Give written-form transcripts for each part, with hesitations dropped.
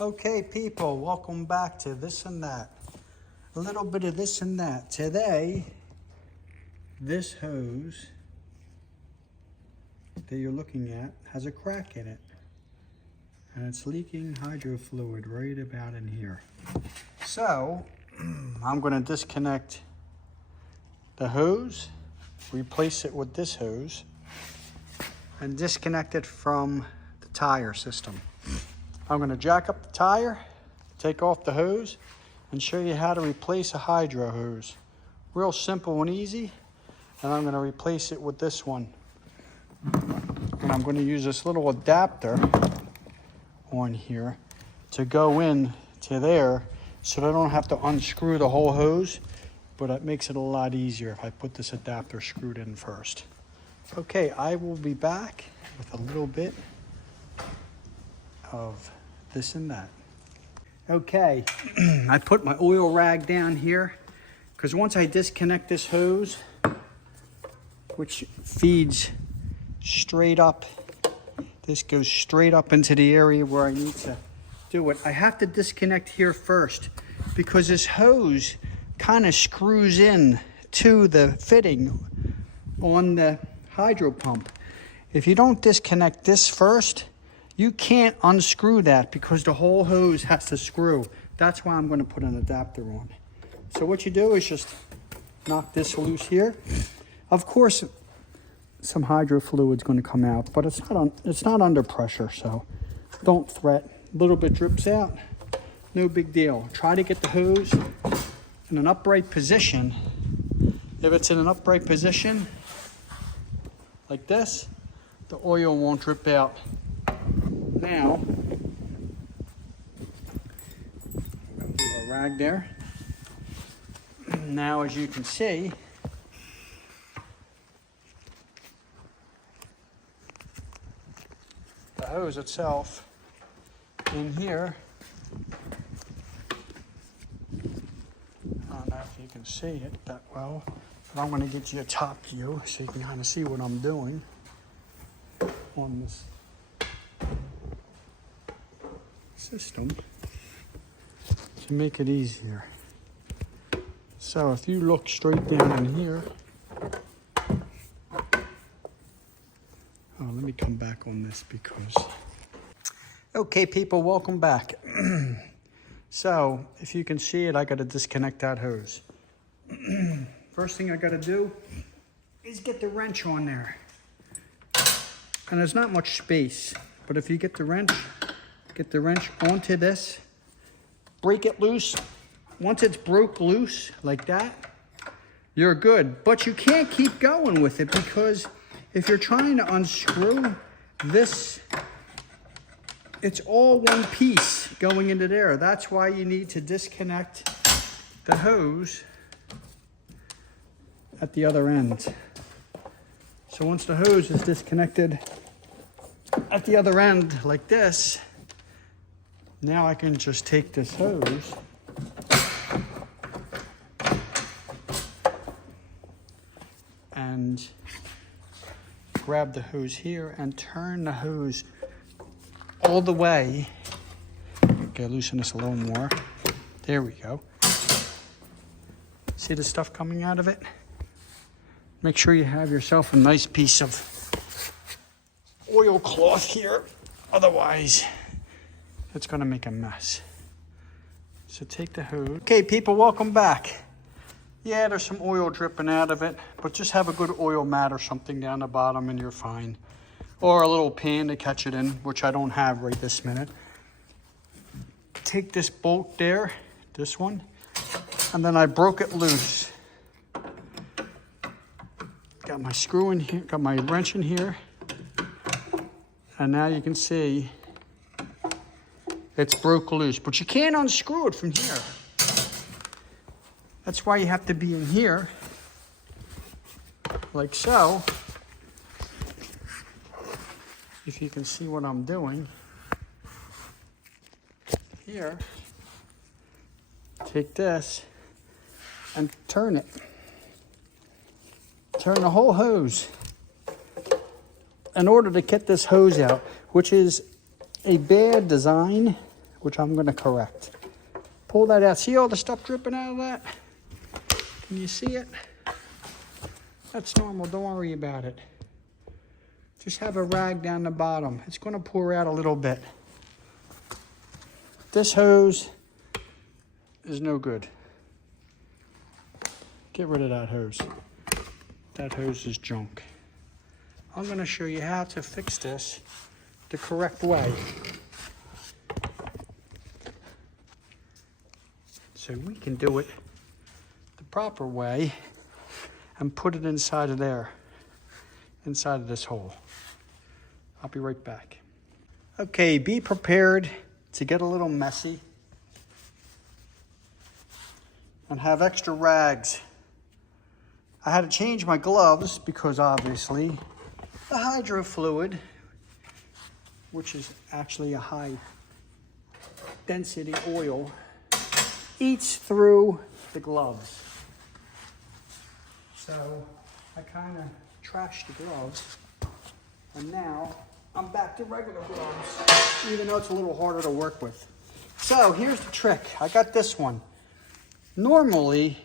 Okay, people, welcome back to This and That. A little bit of this and that. Today, this hose that you're looking at has a crack in it. And it's leaking hydro fluid right about in here. So, I'm going to disconnect the hose, replace it with this hose, and disconnect it from the tire system. I'm going to jack up the tire, take off the hose, and show you how to replace a hydro hose. Real simple and easy. And I'm going to replace it with this one. And I'm going to use this little adapter on here to go in to there so that I don't have to unscrew the whole hose, but it makes it a lot easier if I put this adapter screwed in first. Okay, I will be back with a little bit of this and that. Okay, I put my oil rag down here because once I disconnect this hose, which feeds straight up, this goes straight up into the area where I need to do it. I have to disconnect here first because this hose kind of screws in to the fitting on the hydro pump. If you don't disconnect this first, you can't unscrew that because the whole hose has to screw. That's why I'm going to put an adapter on. So what you do is just knock this loose here. Of course, some hydro fluid's going to come out, but it's not under pressure, so don't fret. A little bit drips out, no big deal. Try to get the hose in an upright position. If it's in an upright position, like this, the oil won't drip out. Now, do a rag there. Now, as you can see, the hose itself in here, I don't know if you can see it that well, but I'm going to get you a top view so you can kind of see what I'm doing on this system to make it easier. So if you look straight down in here, let me come back on this because, okay people, welcome back. So if you can see it, I got to disconnect that hose. First thing I got to do is get the wrench on there. And there's not much space, but if you get the wrench onto this, break it loose. Once it's broke loose like that, you're good. But you can't keep going with it because if you're trying to unscrew this, it's all one piece going into there. That's why you need to disconnect the hose at the other end. So once the hose is disconnected at the other end like this, now I can just take this hose and grab the hose here and turn the hose all the way. Okay, loosen this a little more. There we go. See the stuff coming out of it? Make sure you have yourself a nice piece of oil cloth here. Otherwise, it's going to make a mess. So take the hose. Okay, people, welcome back. Yeah, there's some oil dripping out of it, but just have a good oil mat or something down the bottom and you're fine. Or a little pan to catch it in, which I don't have right this minute. Take this bolt there, this one, and then I broke it loose. Got my screw in here, got my wrench in here, and now you can see it's broke loose, but you can't unscrew it from here. That's why you have to be in here, like so. If you can see what I'm doing here, take this and turn it. Turn the whole hose in order to get this hose out, which is a bad design which I'm gonna correct. Pull that out. See all the stuff dripping out of that? Can you see it? That's normal, don't worry about it. Just have a rag down the bottom. It's gonna pour out a little bit. This hose is no good. Get rid of that hose. That hose is junk. I'm gonna show you how to fix this the correct way. So we can do it the proper way and put it inside of there, inside of this hole. I'll be right back. Okay, be prepared to get a little messy and have extra rags. I had to change my gloves because obviously the hydro fluid, which is actually a high density oil, eats through the gloves. So I kind of trashed the gloves, and now I'm back to regular gloves, even though it's a little harder to work with. So here's the trick. I got this one. Normally,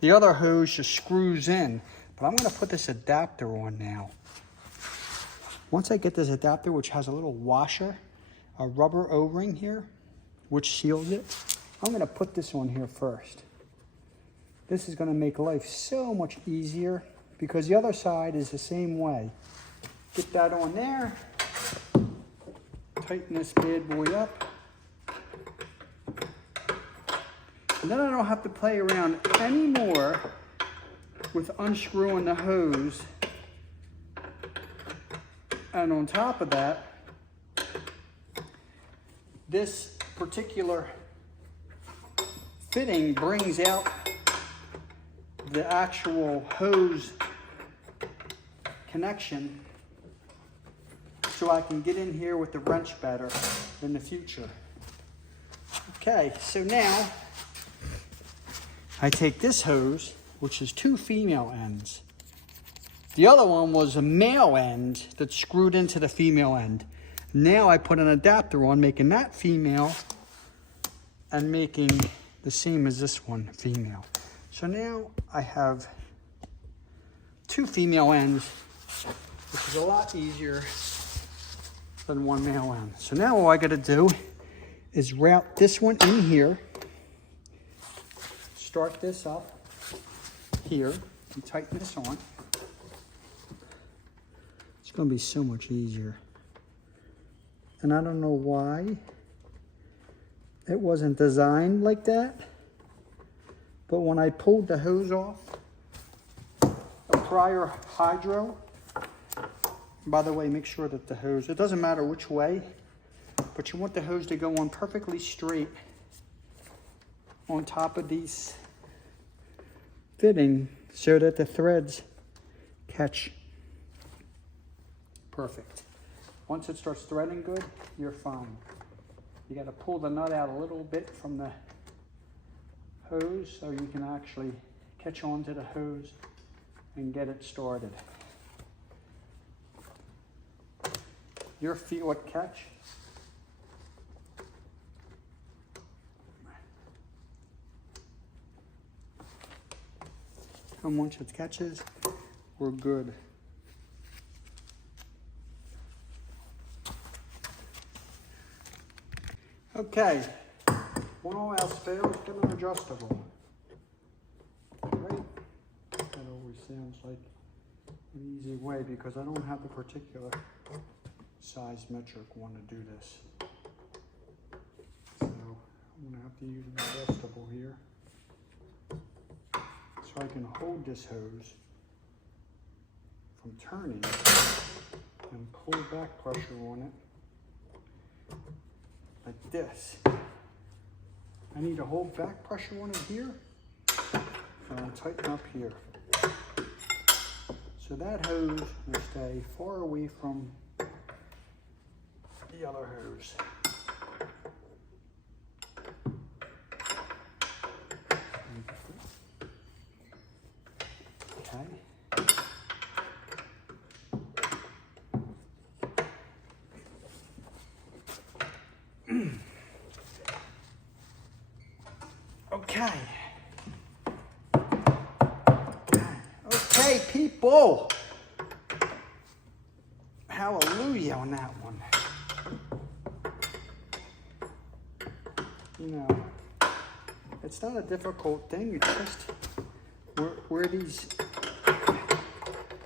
the other hose just screws in, but I'm gonna put this adapter on now. Once I get this adapter, which has a little washer, a rubber O-ring here, which seals it, I'm gonna put this on here first. This is gonna make life so much easier because the other side is the same way. Get that on there, tighten this bad boy up, and then I don't have to play around anymore with unscrewing the hose. And on top of that, this particular fitting brings out the actual hose connection so I can get in here with the wrench better in the future. Okay, so now I take this hose, which is 2 female ends. The other one was a male end that screwed into the female end. Now I put an adapter on, making that female and making the same as this one, female. So now I have 2 female ends, which is a lot easier than 1 male end. So now all I gotta do is route this one in here, start this up here, and tighten this on. It's gonna be so much easier. And I don't know why it wasn't designed like that, but when I pulled the hose off a prior hydro, by the way, make sure that the hose, it doesn't matter which way, but you want the hose to go on perfectly straight on top of these fitting so that the threads catch perfect. Once it starts threading good, you're fine. You got to pull the nut out a little bit from the hose so you can actually catch on to the hose and get it started. Your feet would catch. And once it catches, we're good. Okay, when all else fails, get an adjustable. Right? That always sounds like an easy way because I don't have the particular size metric one to do this. So I'm going to have to use an adjustable here. So I can hold this hose from turning and pull back pressure on it like this. I need to hold back pressure on it here and I'll tighten up here. So that hose will stay far away from the other hose. Okay. Okay. Okay, people. Hallelujah on that one. You know, it's not a difficult thing. It's just where these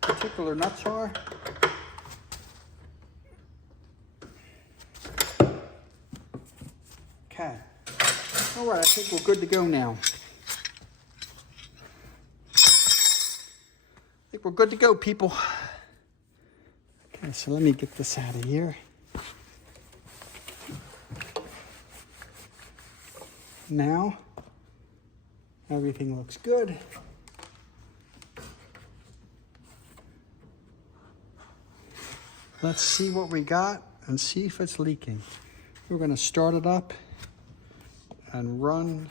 particular nuts are. Okay. All right, I think we're good to go now. I think we're good to go, people. Okay, so let me get this out of here. Now, everything looks good. Let's see what we got and see if it's leaking. We're going to start it up and run.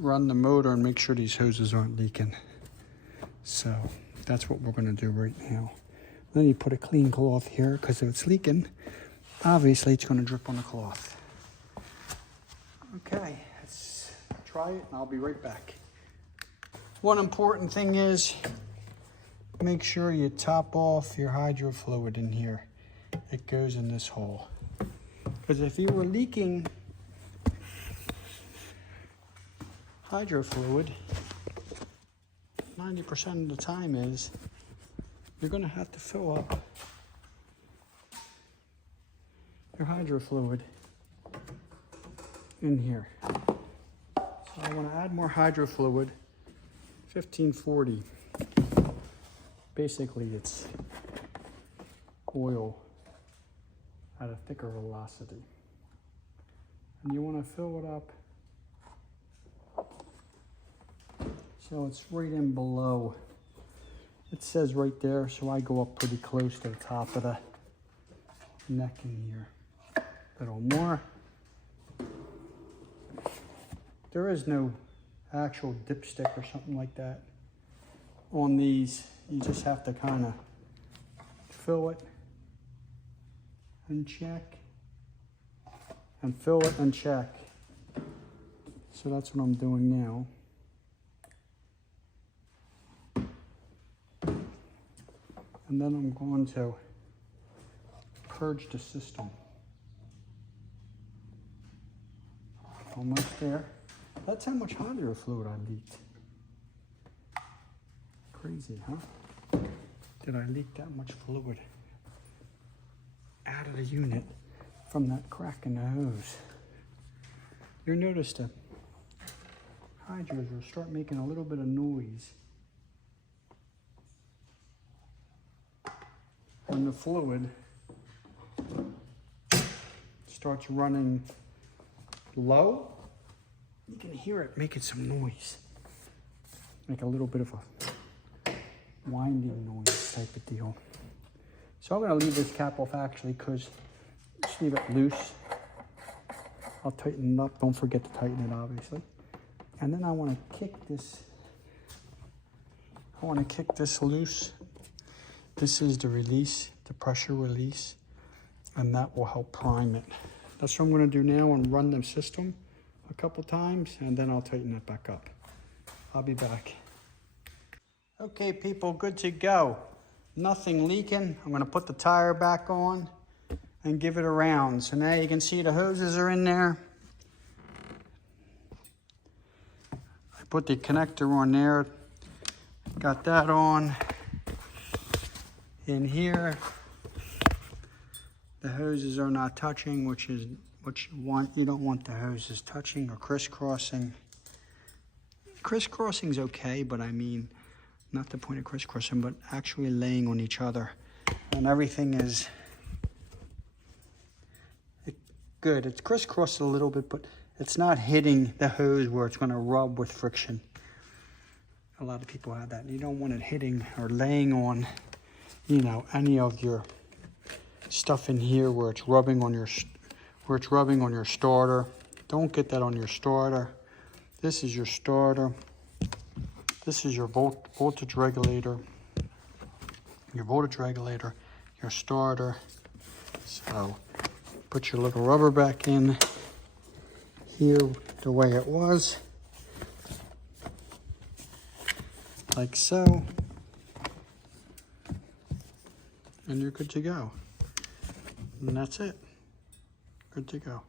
Run the motor and make sure these hoses aren't leaking. So that's what we're going to do right now. Then you put a clean cloth here, because if it's leaking, obviously it's going to drip on the cloth. Okay, let's try it and I'll be right back. One important thing is, make sure you top off your hydro fluid in here. It goes in this hole. Because if you were leaking hydro fluid, 90% of the time is you're going to have to fill up your hydro fluid in here. So I want to add more hydro fluid, 1540. Basically it's oil at a thicker velocity. And you want to fill it up so it's right in below. It says right there, so I go up pretty close to the top of the neck in here. A little more. There is no actual dipstick or something like that on these. You just have to kind of fill it and check, and fill it and check. So that's what I'm doing now. And then I'm going to purge the system. Almost there. That's how much hydro fluid I leaked. Crazy, huh? Did I leak that much fluid out of the unit from that crack in the hose? You'll notice the hydros will start making a little bit of noise when the fluid starts running low. You can hear it making some noise, like a little bit of a winding noise type of deal. So I'm going to leave this cap off actually, because just leave it loose. I'll tighten it up. Don't forget to tighten it, obviously. And then I want to kick this. I want to kick this loose. This is the release, the pressure release, and that will help prime it. That's what I'm going to do now, and run the system a couple times, and then I'll tighten it back up. I'll be back. Okay, people, good to go. Nothing leaking. I'm going to put the tire back on and give it a round. So now you can see the hoses are in there. I put the connector on there. Got that on. In here, the hoses are not touching, which is what you want. You don't want the hoses touching or crisscrossing. Crisscrossing is okay, but I mean, not the point of crisscrossing, but actually laying on each other. And everything is good. It's crisscrossed a little bit, but it's not hitting the hose where it's going to rub with friction. A lot of people have that. You don't want it hitting or laying on, you know, any of your stuff in here where it's rubbing on your starter. Don't get that on your starter. This is your starter. This is your voltage regulator. Your voltage regulator, your starter, So put your little rubber back in here the way it was, like so, and you're good to go. And that's it. Good to go.